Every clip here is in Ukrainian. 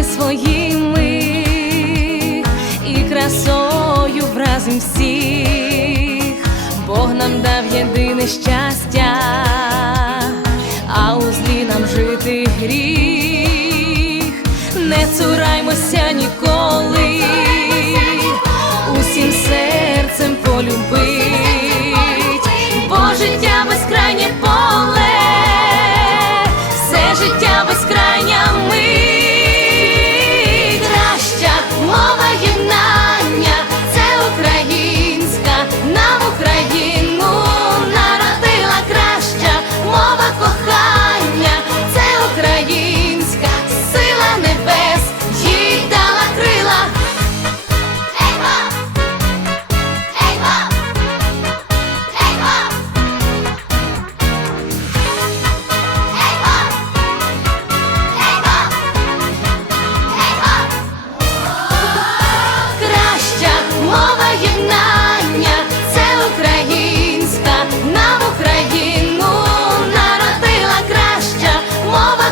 талантами своїми і красою вразим всіх, Бог нам дав єдине щастя, а у злі нам жити гріх, не цураймося ніколи, усім серцем полюбить, бо життя безкрайнє поле, все життя безкрайня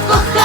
нам